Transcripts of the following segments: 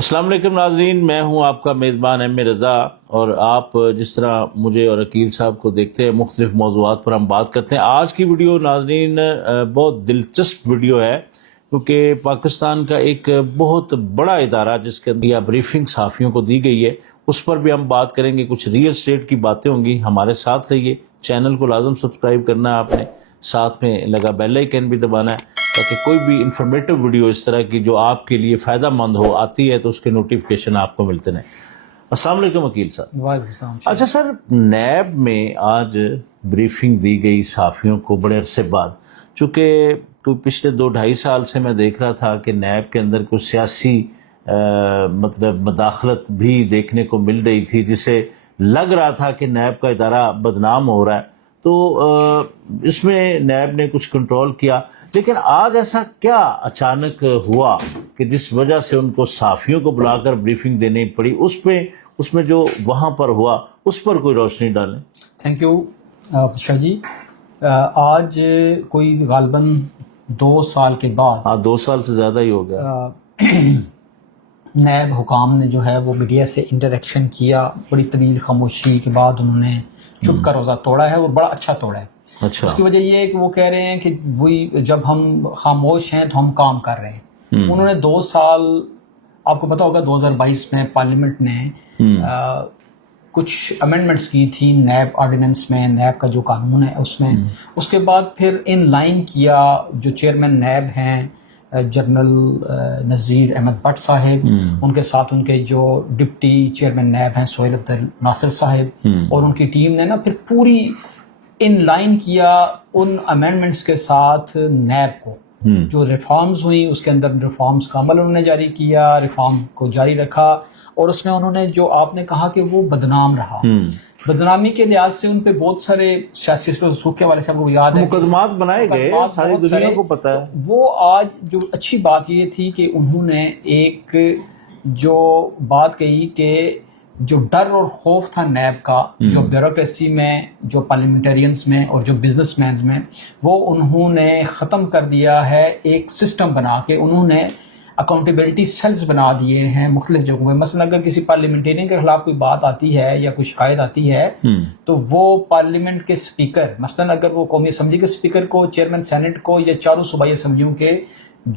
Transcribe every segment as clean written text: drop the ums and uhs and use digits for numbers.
السلام علیکم ناظرین، میں ہوں آپ کا میزبان ایم رضا، اور آپ جس طرح مجھے اور عقیل صاحب کو دیکھتے ہیں مختلف موضوعات پر ہم بات کرتے ہیں۔ آج کی ویڈیو ناظرین بہت دلچسپ ویڈیو ہے، کیونکہ پاکستان کا ایک بہت بڑا ادارہ جس کے اندر بریفنگ صحافیوں کو دی گئی ہے، اس پر بھی ہم بات کریں گے۔ کچھ ریئل اسٹیٹ کی باتیں ہوں گی، ہمارے ساتھ رہیے۔ چینل کو لازم سبسکرائب کرنا ہے آپ نے، ساتھ میں لگا بیل آئیکن بھی دبانا ہے تاکہ کوئی بھی انفارمیٹو ویڈیو اس طرح کی جو آپ کے لیے فائدہ مند ہو آتی ہے تو اس کے نوٹیفیکیشن آپ کو ملتے ہیں۔ السلام علیکم عقیل صاحب۔ وعلیکم السلام۔ اچھا سر، نیب میں آج بریفنگ دی گئی صحافیوں کو بڑے عرصے بعد، چونکہ پچھلے 2-2.5 سال سے میں دیکھ رہا تھا کہ نیب کے اندر کچھ سیاسی مطلب مداخلت بھی دیکھنے کو مل رہی تھی، جسے لگ رہا تھا کہ نیب کا ادارہ بدنام ہو رہا ہے، تو اس میں نیب نے کچھ کنٹرول کیا۔ لیکن آج ایسا کیا اچانک ہوا کہ جس وجہ سے ان کو صحافیوں کو بلا کر بریفنگ دینی پڑی؟ اس میں جو وہاں پر ہوا اس پر کوئی روشنی ڈالیں۔ تھینک یو شاہ جی۔ آج کوئی غالباً 2 سال کے بعد، 2 سال سے زیادہ ہی ہو گیا، نیب حکام نے جو ہے وہ میڈیا سے انٹریکشن کیا۔ بڑی طویل خاموشی کے بعد انہوں نے چپ کا روزہ توڑا ہے، وہ بڑا اچھا توڑا ہے۔ اچھا، اس کی وجہ یہ ہے کہ وہ کہہ رہے ہیں کہ وہی جب ہم خاموش ہیں تو ہم کام کر رہے ہیں۔ انہوں نے 2 سال، آپ کو پتا ہوگا 2022 میں پارلیمنٹ نے کچھ امینڈمنٹس کی تھی نیب آرڈیننس میں، نیب کا جو قانون ہے اس میں۔ اس کے بعد پھر ان لائن کیا جو چیئرمین نیب ہیں جنرل نذیر احمد بٹ صاحب، ان کے ساتھ ان کے جو ڈپٹی چیئرمین نیب ہیں سہیل عبد الناصر صاحب، اور ان کی ٹیم نے نا پھر پوری ان لائن کیا ان امینڈمنٹس کے ساتھ نیب کو۔ جو ریفارمز ہوئیں اس کے اندر ریفارمز کا عمل انہوں نے جاری کیا، ریفارم کو جاری رکھا، اور اس میں انہوں نے جو آپ نے کہا کہ وہ بدنام رہا، بدنامی کے لحاظ سے ان پہ بہت سارے سیاسی رسوخ کے والے سے آپ کو یاد ہے مقدمات بنائے گئے، ساری دنیا کو پتہ ہے۔ وہ آج جو اچھی بات یہ تھی کہ انہوں نے ایک جو بات کہی کہ جو ڈر اور خوف تھا نیب کا، جو بیوروکریسی میں، جو پارلیمنٹرینز میں اور جو بزنس مینز میں، وہ انہوں نے ختم کر دیا ہے۔ ایک سسٹم بنا کے انہوں نے اکاؤنٹیبلٹی سیلز بنا دیے ہیں مختلف جگہوں میں۔ مثلا اگر کسی پارلیمنٹرین کے خلاف کوئی بات آتی ہے یا کوئی شکایت آتی ہے تو وہ پارلیمنٹ کے اسپیکر، مثلا اگر وہ قومی اسمبلی کے اسپیکر کو، چیئرمین سینٹ کو، یا چاروں صوبائی اسمبلیوں کے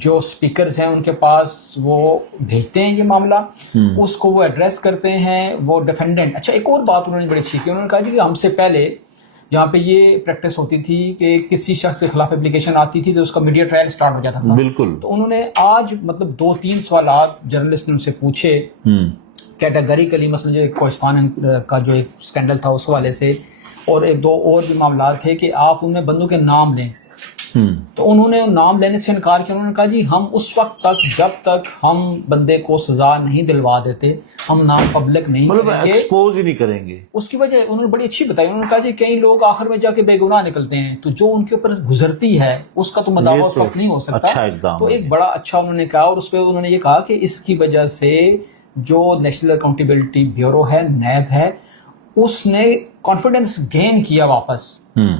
جو اسپیکرز ہیں ان کے پاس وہ بھیجتے ہیں یہ معاملہ، اس کو وہ ایڈریس کرتے ہیں، وہ ڈیفینڈنٹ۔ اچھا، ایک اور بات انہوں نے بڑی اچھی کی، انہوں نے کہا جی کہ ہم سے پہلے یہاں پہ یہ پریکٹس ہوتی تھی کہ کسی شخص کے خلاف اپلیکیشن آتی تھی تو اس کا میڈیا ٹرائل سٹارٹ ہو جاتا تھا۔ بالکل۔ تو انہوں نے آج مطلب 2-3 سوالات جرنلسٹ نے ان سے پوچھے کیٹیگریکلی، مثلا جو کوہستان کا جو ایک سکینڈل تھا اس حوالے سے، اور 1-2 اور بھی معاملات تھے کہ آپ ان میں بندوں کے نام لیں۔ تو انہوں نے نام لینے سے انکار کیا۔ انہوں نے کہا جی ہم اس وقت تک جب تک ہم بندے کو سزا نہیں دلوا دیتے ہم نام پبلک نہیں کریں گے، ایکسپوز ہی نہیں کریں گے۔ اس کی وجہ انہوں نے بڑی اچھی بتائی۔ انہوں نے کہا جی کئی لوگ آخر میں جا کے بے گناہ نکلتے ہیں، تو جو ان کے اوپر گزرتی ہے اس کا تو مداوع اس وقت نہیں ہو سکتا۔ اچھا اقدام، تو ایک بڑا اچھا انہوں نے کہا، اور اس پہ انہوں نے یہ کہا کہ اس کی وجہ سے جو نیشنل اکاؤنٹیبلٹی بیورو ہے، نیب ہے، اس نے کانفیڈنس گین کیا واپس،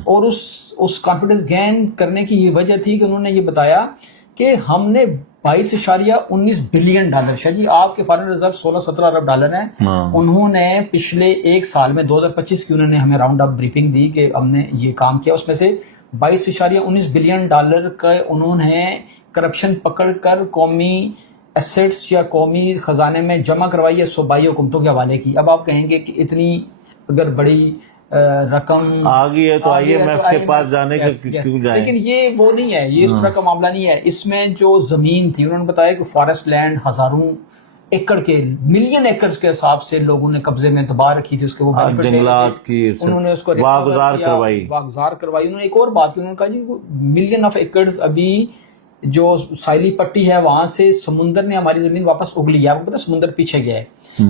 اور اس کانفیڈنس گین کرنے کی یہ وجہ تھی کہ انہوں نے یہ بتایا کہ ہم نے 22.19 بلین ڈالر، شاہ جی آپ کے فارن ریزرو 16-17 ارب ڈالر ہیں، انہوں نے پچھلے 1 سال میں 2025 کی انہوں نے ہمیں راؤنڈ اپ بریفنگ دی کہ ہم نے یہ کام کیا، اس میں سے 22.19 بلین ڈالر کا انہوں نے کرپشن پکڑ کر قومی ایسٹس یا قومی خزانے میں جمع کروائی ہے صوبائی حکومتوں کے حوالے کی۔ اب آپ کہیں گے کہ اتنی اگر بڑی رقم آ گئی ہے تو آئی ایم ایف کے پاس جانے کا کیوں جائیں؟ لیکن یہ وہ نہیں ہے، یہ اس طرح کا معاملہ نہیں ہے۔ اس میں جو زمین تھی، انہوں نے بتایا کہ فارسٹ لینڈ ہزاروں ایکڑ کے، ملین ایکڑز کے حساب سے لوگوں نے قبضے میں دبا رکھی تھی، اس کے وہ جنگلات کی انہوں نے اس کو واگزار کروائی۔ انہوں نے ایک اور بات کی، انہوں نے کہا جی ملین آف ایکڑز ابھی جو ساحلی پٹی ہے وہاں سے سمندر نے ہماری زمین واپس اگ لی ہے، آپ کو پتا سمندر پیچھے گیا ہے،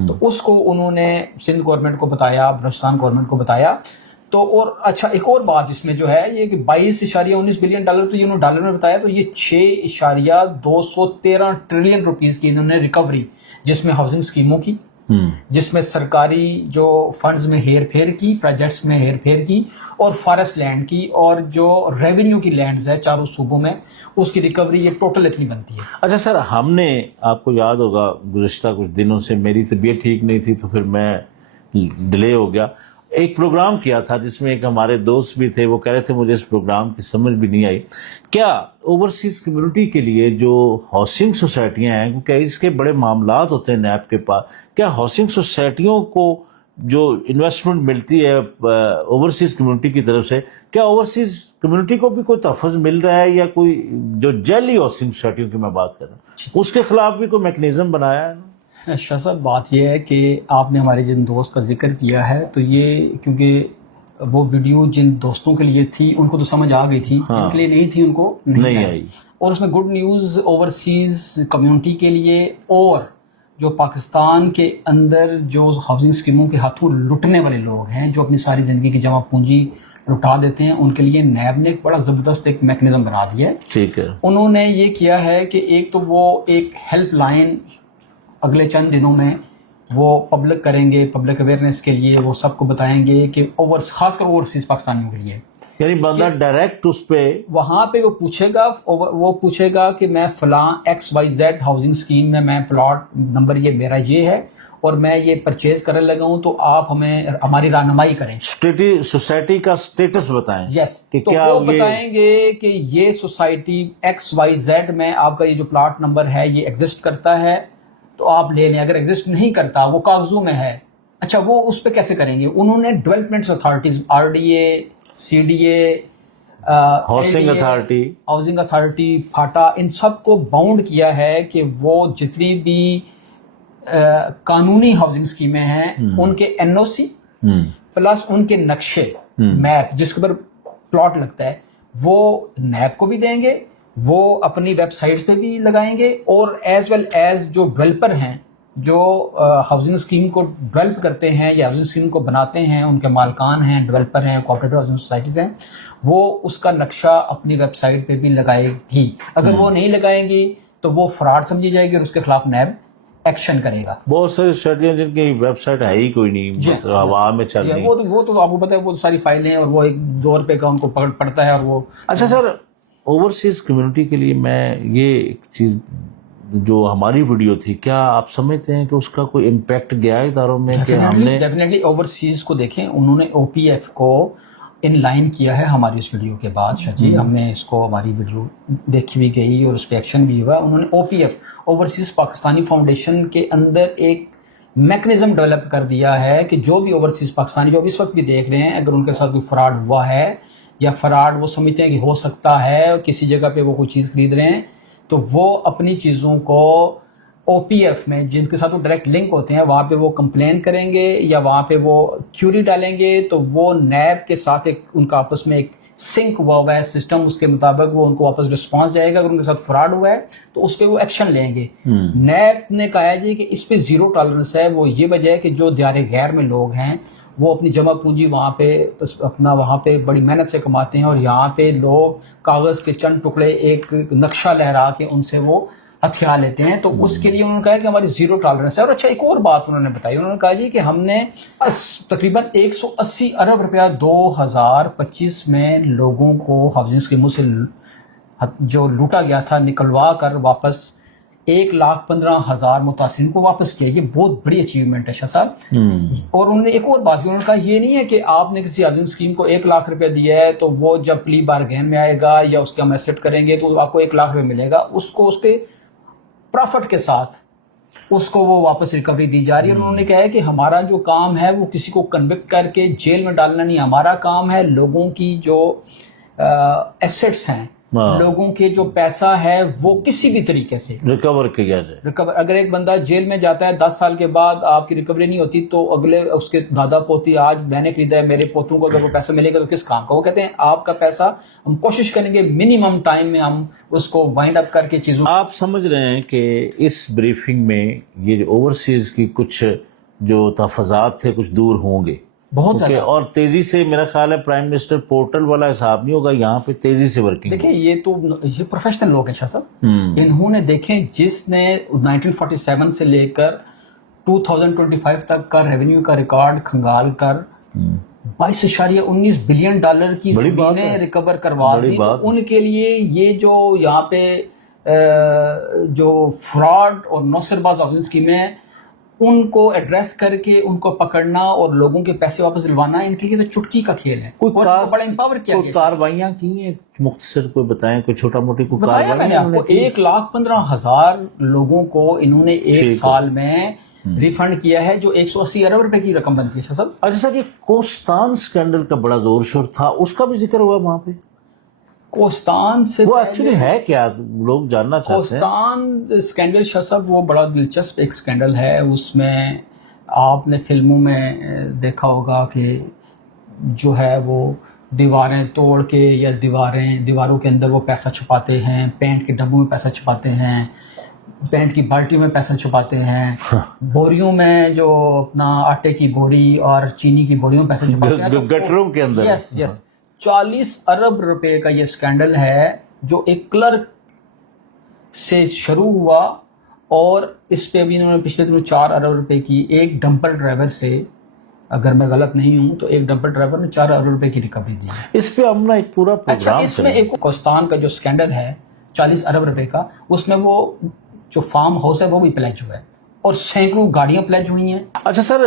تو اس کو انہوں نے سندھ گورنمنٹ کو بتایا، بلوچستان گورنمنٹ کو بتایا۔ تو اور اچھا ایک اور بات اس میں جو ہے یہ کہ 22.19 بلین ڈالر، تو یہ انہوں نے ڈالر میں بتایا، تو یہ 6.213 ٹریلین روپیز کی انہوں نے ریکوری، جس میں ہاؤسنگ اسکیموں کی جس میں سرکاری جو فنڈز میں ہیر پھیر کی، پروجیکٹس میں ہیر پھیر کی، اور فارسٹ لینڈ کی، اور جو ریونیو کی لینڈز ہے چاروں صوبوں میں اس کی ریکوری، یہ ٹوٹل اتنی بنتی ہے۔ اچھا سر، ہم نے آپ کو یاد ہوگا گزشتہ کچھ دنوں سے میری طبیعت ٹھیک نہیں تھی تو پھر میں ڈیلے ہو گیا، ایک پروگرام کیا تھا جس میں ایک ہمارے دوست بھی تھے، وہ کہہ رہے تھے مجھے اس پروگرام کی سمجھ بھی نہیں آئی، کیا اوورسیز کمیونٹی کے لیے جو ہاؤسنگ سوسائٹیاں ہیں، کیونکہ اس کے بڑے معاملات ہوتے ہیں نیب کے پاس، کیا ہاؤسنگ سوسائٹیوں کو جو انویسٹمنٹ ملتی ہے اوورسیز کمیونٹی کی طرف سے، کیا اوورسیز کمیونٹی کو بھی کوئی تحفظ مل رہا ہے، یا کوئی جو جعلی ہاؤسنگ سوسائٹیوں کی میں بات کر رہا ہوں اس کے خلاف بھی کوئی میکنزم بنایا ہے؟ شاہ صاحب، بات یہ ہے کہ آپ نے ہمارے جن دوست کا ذکر کیا ہے تو یہ کیونکہ وہ ویڈیو جن دوستوں کے لیے تھی ان کو تو سمجھ آ گئی تھی، جن کے لیے نہیں تھی ان کو نہیں آئی، اور اس میں گڈ نیوز اوورسیز کمیونٹی کے لیے، اور جو پاکستان کے اندر جو ہاؤسنگ اسکیموں کے ہاتھوں لٹنے والے لوگ ہیں، جو اپنی ساری زندگی کی جمع پونجی لٹا دیتے ہیں، ان کے لیے نیب نے ایک بڑا زبردست ایک میکنزم بنا دیا ہے۔ ٹھیک ہے، انہوں نے یہ کیا ہے کہ ایک تو وہ ایک ہیلپ لائن اگلے چند دنوں میں وہ پبلک کریں گے، پبلک اویئرنیس کے لیے وہ سب کو بتائیں گے کہ خاص کر اوورسیز پاکستانیوں کے لیے، یعنی بندہ ڈائریکٹ اس پہ وہاں پہ وہ پوچھے گا کہ میں فلاں XYZ ہاؤسنگ اسکیم میں پلاٹ نمبر یہ میرا یہ ہے اور میں یہ پرچیز کرنے لگا ہوں، تو آپ ہمیں ہماری رہنمائی کریں، سوسائٹی کا سٹیٹس بتائیں۔ یس، کہ تو کیا وہ بتائیں گے کہ یہ سوسائٹی XYZ میں آپ کا یہ جو پلاٹ نمبر ہے یہ ایگزسٹ کرتا ہے تو آپ لے لیں، اگر ایگزسٹ نہیں کرتا وہ کاغذوں میں ہے۔ اچھا، وہ اس پہ کیسے کریں گے؟ انہوں نے development authorities, RDA، CDA، housing authority, FATA, ان سب کو باؤنڈ کیا ہے کہ وہ جتنی بھی قانونی ہاؤسنگ اسکیمیں ہیں ان کے NOC پلس ان کے نقشے میپ جس کے اوپر پلاٹ لگتا ہے وہ نیب کو بھی دیں گے، وہ اپنی ویب سائٹس پہ بھی لگائیں گے، اور ایز ویل ایز جو ڈیولپر ہیں، جو ہاؤسنگ اسکیم کو ڈیولپ کرتے ہیں یا ہاؤسنگ اسکیم کو بناتے ہیں، ان کے مالکان ہیں، ڈیولپر ہیں، کوآپریٹو ہاؤسنگ سوسائٹیز ہیں، وہ اس کا نقشہ اپنی ویب سائٹ پہ بھی لگائے گی۔ اگر وہ نہیں لگائیں گی تو وہ فراڈ سمجھی جائے گی اور اس کے خلاف نیب ایکشن کرے گا۔ بہت ساری سوسائٹیاں جن کی ویب سائٹ ہے ہی کوئی نہیں، ہوا میں چل رہی، وہ تو آپ کو پتہ ہے، وہ ساری فائلیں ہیں اور وہ ایک 2 روپے کا ان کو پڑتا ہے، اور وہ اچھا سر، اوورسیز کمیونٹی کے لیے میں یہ ایک چیز جو ہماری ویڈیو تھی، کیا آپ سمجھتے ہیں کہ اس کا کوئی امپیکٹ گیا ہے اداروں میں کہ ہم نے ڈیفینیٹلی اوورسیز کو دیکھیں، انہوں نے OPF کو ان لائن کیا ہے ہماری اس ویڈیو کے بعد۔ شاہ جی، ہم نے اس کو ہماری ویڈیو دیکھی بھی گئی اور اس پہ ایکشن بھی ہوا۔ انہوں نے OPF، اوورسیز پاکستانی فاؤنڈیشن کے اندر ایک میکنزم ڈیولپ کر دیا ہے کہ جو بھی اوورسیز پاکستانی جو اس وقت بھی دیکھ رہے ہیں، اگر ان کے ساتھ کوئی فراڈ ہوا ہے یا فراڈ وہ سمجھتے ہیں کہ ہو سکتا ہے کسی جگہ پہ وہ کوئی چیز خرید رہے ہیں، تو وہ اپنی چیزوں کو OPF میں جن کے ساتھ وہ ڈائریکٹ لنک ہوتے ہیں وہاں پہ وہ کمپلین کریں گے یا وہاں پہ وہ کیوری ڈالیں گے، تو وہ نیب کے ساتھ ایک ان کا آپس میں ایک سنک ہوا ہوا ہے سسٹم، اس کے مطابق وہ ان کو واپس رسپانس جائے گا۔ اگر ان کے ساتھ فراڈ ہوا ہے تو اس پہ وہ ایکشن لیں گے۔ نیب نے کہا ہے جی کہ اس پہ 0 ٹالرنس ہے۔ وہ یہ وجہ ہے کہ جو دیار غیر میں لوگ ہیں وہ اپنی جمع پونجی وہاں پہ وہاں پہ بڑی محنت سے کماتے ہیں، اور یہاں پہ لوگ کاغذ کے چند ٹکڑے ایک نقشہ لہرا کے ان سے وہ ہتھیار لیتے ہیں، تو اس کے لیے انہوں نے کہا کہ ہماری 0 ٹالرنس ہے۔ اور اچھا، ایک اور بات انہوں نے بتائی، انہوں نے کہا جی کہ ہم نے تقریباً 180 ارب روپیہ 2025 میں لوگوں کو ہاؤسنگ اسکیموں سے جو لوٹا گیا تھا نکلوا کر واپس 1,15,000 متاثرین کو واپس کیا۔ یہ بہت بڑی اچیومنٹ ہے شاہ صاحب۔ اور انہوں نے ایک اور بات کی، انہوں نے کہا یہ نہیں ہے کہ آپ نے کسی ہاؤسنگ اسکیم کو 1 لاکھ روپیہ دیا ہے تو وہ جب پلی بارگین میں آئے گا یا اس کے ہم ایسٹ کریں گے تو آپ کو 1 لاکھ روپیہ ملے گا، اس کو اس کے پرافٹ کے ساتھ اس کو وہ واپس ریکوری دی جا رہی ہے۔ اور انہوں نے کہا ہے کہ ہمارا جو کام ہے وہ کسی کو کنوکٹ کر کے جیل میں ڈالنا نہیں، ہمارا کام ہے لوگوں کی جو ایسٹس ہیں، لوگوں کے جو پیسہ ہے وہ کسی بھی طریقے سے ریکور کیا جائے۔ اگر ایک بندہ جیل میں جاتا ہے 10 سال کے بعد آپ کی ریکوری نہیں ہوتی تو اگلے اس کے دادا پوتی، آج میں نے خریدا ہے میرے پوتوں کو اگر وہ پیسہ ملے گا تو کس کام کا؟ وہ کہتے ہیں آپ کا پیسہ ہم کوشش کریں گے منیمم ٹائم میں ہم اس کو وائنڈ اپ کر کے چیزوں۔ آپ سمجھ رہے ہیں کہ اس بریفنگ میں یہ جو اوورسیز کی کچھ جو تحفظات تھے کچھ دور ہوں گے بہت زیادہ، اور تیزی سے، میرا خیال ہے پرائم منسٹر پورٹل والا حساب نہیں ہوگا، یہاں پہ تیزی سے ورکنگ۔ دیکھیں یہ پروفیشنل لوگ ہیں شاہ صاحب، انہوں نے دیکھیں جس نے 1947 سے لے کر 2025 تک کا ریونیو کا ریکارڈ کھنگال کر 22.19 بلین ڈالر کی زمینیں ریکور کروا دی. تو ان کے لیے یہ جو یہاں پہ جو فراڈ اور نوسر باز ہاؤسنگ اسکیمیں ہیں ان کو ایڈریس کر کے ان کو پکڑنا اور لوگوں کے پیسے واپس دلوانا ان کے لیے تو چٹکی کا کھیل ہے. اور بڑا امپاور کیا گیا. کارروائیاں کی ہیں مختصر کوئی بتائیں, کوئی چھوٹا موٹی کوئی بتایا میں نے آپ کو. 1,15,000 لوگوں کو انہوں نے ایک سال میں ریفنڈ کیا ہے, جو 180 ارب روپے کی رقم بنتی ہے. اچھا سر, یہ کوستان سکینڈل کا بڑا زور شور تھا, اس کا بھی ذکر ہوا وہاں پہ؟ کوستان سے وہ ایکچولی ہے کیا, لوگ جاننا چاہتے ہیں. کوستان سکینڈل شاہ صاحب وہ بڑا دلچسپ ایک سکینڈل ہے. اس میں آپ نے فلموں میں دیکھا ہوگا کہ جو ہے وہ دیواریں توڑ کے یا دیواروں کے اندر وہ پیسہ چھپاتے ہیں, پینٹ کے ڈبوں میں پیسہ چھپاتے ہیں, پینٹ کی بالٹی میں پیسہ چھپاتے ہیں, بوریوں میں جو اپنا آٹے کی بوری اور چینی کی بوریوں میں پیسہ چھپاتے ہیں, گٹروں کے اندر. یس 40 ارب روپے کا یہ سکینڈل ہے جو ایک کلرک سے شروع ہوا, اور اس پہ بھی انہوں نے پچھلے دنوں 4 ارب روپے کی ایک ڈمپر ڈرائیور سے, اگر میں غلط نہیں ہوں تو ایک ڈمپر ڈرائیور نے 4 ارب روپے کی ریکوری کی. اس پہ ہم نا ایک پورا پروگرام. اس میں ایک کوستان کا جو سکینڈل ہے 40 ارب روپے کا, اس میں وہ جو فارم ہاؤس ہے وہ بھی پلیج ہوا ہے اور سینکڑوں گاڑیاں پلیج ہوئی ہیں. اچھا سر,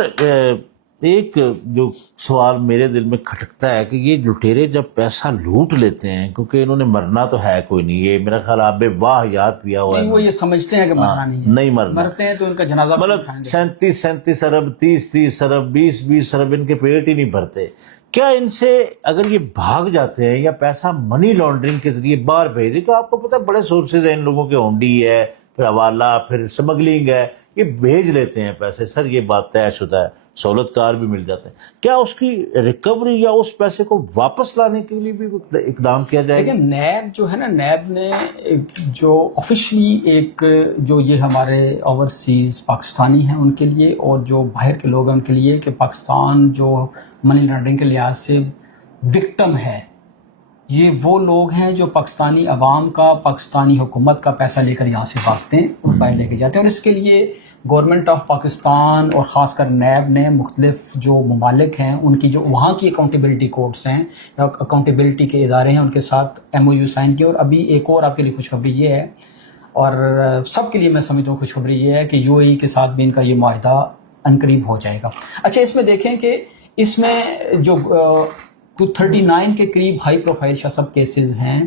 ایک جو سوال میرے دل میں کھٹکتا ہے کہ یہ لٹیرے جب پیسہ لوٹ لیتے ہیں, کیونکہ انہوں نے مرنا تو ہے کوئی نہیں, یہ میرا خیال آپ بے واہ یاد پیا ہوا ہے. وہ یہ سمجھتے ہیں کہ مرنا نہیں مرنا, مرتے ہیں تو ان کا جنازہ مطلب 37 ارب 30 ارب 20 ارب ان کے پیٹ ہی نہیں بھرتے. کیا ان سے اگر یہ بھاگ جاتے ہیں یا پیسہ منی لانڈرنگ کے ذریعے باہر بھیج, تو آپ کو پتہ بڑے سورسز ہیں ان لوگوں کے, ہونڈی ہے, پھر حوالہ, پھر اسمگلنگ ہے, یہ بھیج لیتے ہیں پیسے. سر یہ بات طے شدہ ہے, سہولت کار بھی مل جاتے ہیں. کیا اس کی ریکوری یا اس پیسے کو واپس لانے کے لیے بھی اقدام کیا جائے گا؟ لیکن نیب جو ہے نا, نیب نے جو آفیشلی ایک جو یہ ہمارے اوورسیز پاکستانی ہیں ان کے لیے اور جو باہر کے لوگ ہیں ان کے لیے, کہ پاکستان جو منی لانڈرنگ کے لحاظ سے وکٹم ہے, یہ وہ لوگ ہیں جو پاکستانی عوام کا, پاکستانی حکومت کا پیسہ لے کر یہاں سے بھاگتے ہیں اور باہر لے کے جاتے ہیں. اور اس کے لیے گورنمنٹ آف پاکستان اور خاص کر نیب نے مختلف جو ممالک ہیں ان کی جو وہاں کی اکاؤنٹیبلٹی کورٹس ہیں یا اکاؤنٹیبلٹی کے ادارے ہیں ان کے ساتھ MOU سائن کیا. اور ابھی ایک اور آپ کے لیے خوشخبری یہ ہے, اور سب کے لیے میں سمجھتا ہوں خوشخبری یہ ہے, کہ UAE کے ساتھ بھی ان کا یہ معاہدہ عنقریب ہو جائے گا. اچھا, اس میں دیکھیں کہ اس میں جو 39 کے قریب ہائی پروفائل شاسب کیسز ہیں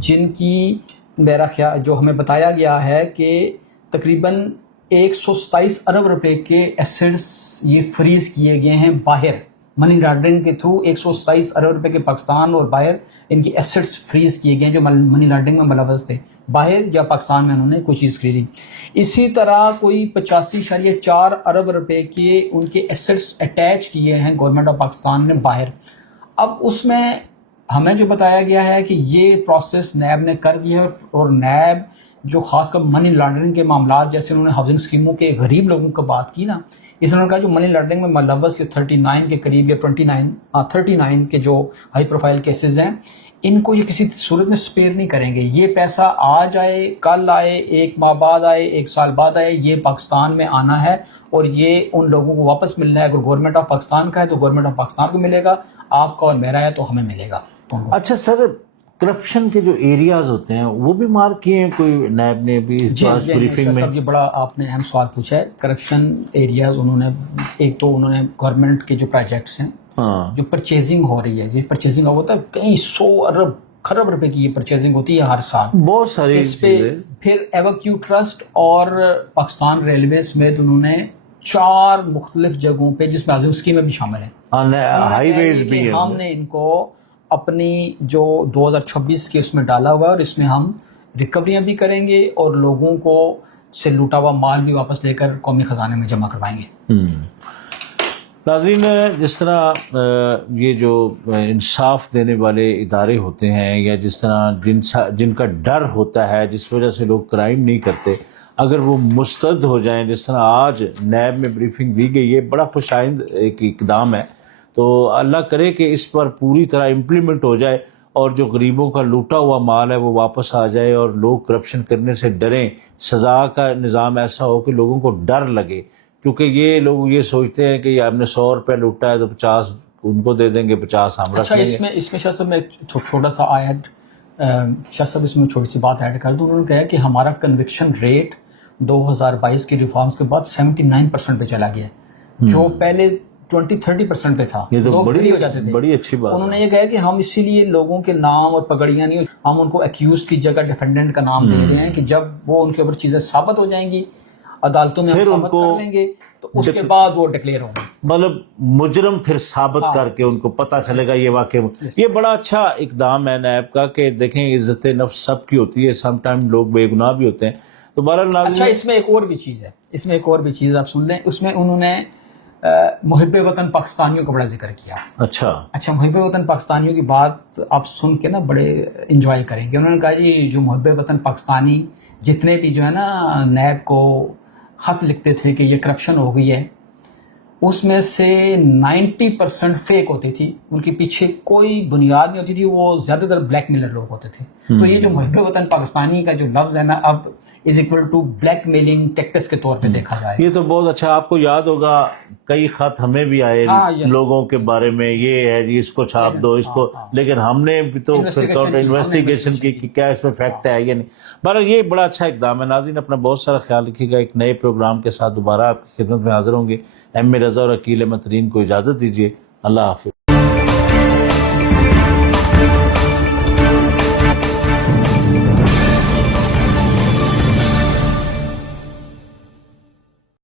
جن کی میرا خیال جو ہمیں بتایا گیا ہے کہ تقریباً 127 ارب روپے کے ایسٹس یہ فریز کیے گئے ہیں باہر منی لانڈرنگ کے تھرو. 127 ارب روپے کے پاکستان اور باہر ان کی ایسٹس فریز کیے گئے ہیں جو منی لانڈرنگ میں ملوث تھے, باہر یا پاکستان میں انہوں نے کوئی چیز خریدی. اسی طرح کوئی 85.4 ارب روپے کے ان کے ایسٹس اٹیچ کیے ہیں گورنمنٹ آف پاکستان نے باہر. اب اس میں ہمیں جو بتایا گیا ہے کہ یہ پروسیس نیب نے کر دیا ہے, اور نیب جو خاص کر منی لانڈرنگ کے معاملات, جیسے انہوں نے ہاؤسنگ اسکیموں کے غریب لوگوں کا بات کی نا, اس نے کہا جو منی لانڈرنگ میں ملوث یہ 39 کے قریب یا 39 کے جو ہائی پروفائل کیسز ہیں, ان کو یہ کسی صورت میں سپیئر نہیں کریں گے. یہ پیسہ آج آئے, کل آئے, 1 ماہ بعد آئے, 1 سال بعد آئے, یہ پاکستان میں آنا ہے اور یہ ان لوگوں کو واپس ملنا ہے. اگر گورنمنٹ آف پاکستان کا ہے تو گورنمنٹ آف پاکستان کو ملے گا, آپ کا اور میرا ہے تو ہمیں ملے گا. اچھا سر, کرپشن کے جو ایریاز ہوتے ہیں وہ بھی مارک کیے ہیں کوئی نیب نے بھی اس پاس بریفنگ میں؟ یہ بڑا آپ نے اہم سوال پوچھا ہے. کرپشن ایریاز انہوں نے, ایک تو انہوں نے گورنمنٹ کے جو پروجیکٹس ہیں جو پرچیزنگ ہو رہی ہے, یہ پرچیزنگ ہوتا ہے کئی 100 ارب خرب روپے کی یہ پرچیزنگ ہوتی ہے ہر سال, بہت ساری. اس پہ پھر ایویکیو ٹرسٹ اور پاکستان ریلوے سمیت انہوں نے 4 مختلف جگہوں پہ, جس میں عظیم اسکیمیں بھی شامل ہیں, ہائی ویز بھی ہیں, ہم نے ان کو اپنی جو 2026 کے اس میں ڈالا ہوا, اور اس میں ہم ریکوریاں بھی کریں گے اور لوگوں کو سے لوٹا ہوا مال بھی واپس لے کر قومی خزانے میں جمع کروائیں گے. ناظرین, جس طرح یہ جو انصاف دینے والے ادارے ہوتے ہیں یا جس طرح جن کا ڈر ہوتا ہے جس وجہ سے لوگ کرائم نہیں کرتے, اگر وہ مسترد ہو جائیں, جس طرح آج نیب میں بریفنگ دی گئی ہے, بڑا خوش آئند ایک اقدام ہے. تو اللہ کرے کہ اس پر پوری طرح امپلیمنٹ ہو جائے اور جو غریبوں کا لوٹا ہوا مال ہے وہ واپس آ جائے اور لوگ کرپشن کرنے سے ڈریں. سزا کا نظام ایسا ہو کہ لوگوں کو ڈر لگے کیونکہ یہ لوگ یہ سوچتے ہیں کہ یہ ہم نے 100 روپے لوٹا ہے تو 50 ان کو دے دیں گے، 50 ہم رکھ اچھا لیں گے. اس میں شاہ صاحب میں چھوٹا سا ایڈ شاہ صاحب اس میں چھوٹی سی بات ایڈ کر دوں. انہوں نے کہا کہ ہمارا کنوکشن ریٹ 2022 کی ریفارمز کے بعد 79% پہ چلا گیا ہے، جو پہلے 20-30% پہ تھا. یہ تو لوگ بڑی فری ہو جاتے تھے. بڑی اچھی بات انہوں نے یہ کہا کہ ہم اسی لیے لوگوں کے نام اور پگڑیاں نہیں، ہم ان کو ایکیوز کی جگہ ڈیفینڈنٹ کا نام دے رہے ہیں کہ جب وہ ان کے اوپر چیزیں ثابت ہو جائیں گی، عدالتوں میں ہم ثابت کر لیں گے تو اس کے بعد وہ ڈکلیئر ہوں گے. مطلب مجرم پھر ثابت کر کے ان کو پتہ چلے گا یہ واقعی. یہ بڑا اچھا اقدام ہے نیب کا کہ دیکھیں عزت نفس سب کی ہوتی ہے، سم ٹائم لوگ بے گناہ بھی ہوتے ہیں. تو بہرحال ناظرین، اچھا اس میں ایک اور بھی چیز آپ سن لیں. اس میں انہوں نے محب وطن پاکستانیوں کا بڑا ذکر کیا. اچھا محب وطن پاکستانیوں کی بات آپ سن کے نا بڑے انجوائے کریں گے. انہوں نے کہا یہ جو محب وطن پاکستانی جتنے بھی جو ہے نا نیب کو خط لکھتے تھے کہ یہ کرپشن ہو گئی ہے، اس میں سے 90% فیک ہوتی تھی، ان کے پیچھے کوئی بنیاد نہیں ہوتی تھی، وہ زیادہ تر بلیک میلر لوگ ہوتے تھے. تو یہ جو محب وطن پاکستانی کا جو لفظ ہے نا اب is equal to blackmailing tactics کے طور پہ دیکھا جائے. یہ تو بہت اچھا. آپ کو یاد ہوگا کئی خط ہمیں بھی آئے لوگوں کے بارے میں، یہ ہے جی اس کو چھاپ دو اس کو، لیکن ہم نے بھی تو پھر انویسٹیگیشن کی کہ کیا اس میں فیکٹ ہے یا نہیں. بہرحال یہ بڑا اچھا اقدام ہے. ناظرین اپنا بہت سارا خیال رکھیے گا. ایک نئے پروگرام کے ساتھ دوبارہ آپ کی خدمت میں حاضر ہوں گے. ایم رضا اور عقیل احمد ترین کو اجازت دیجیے. اللہ حافظ.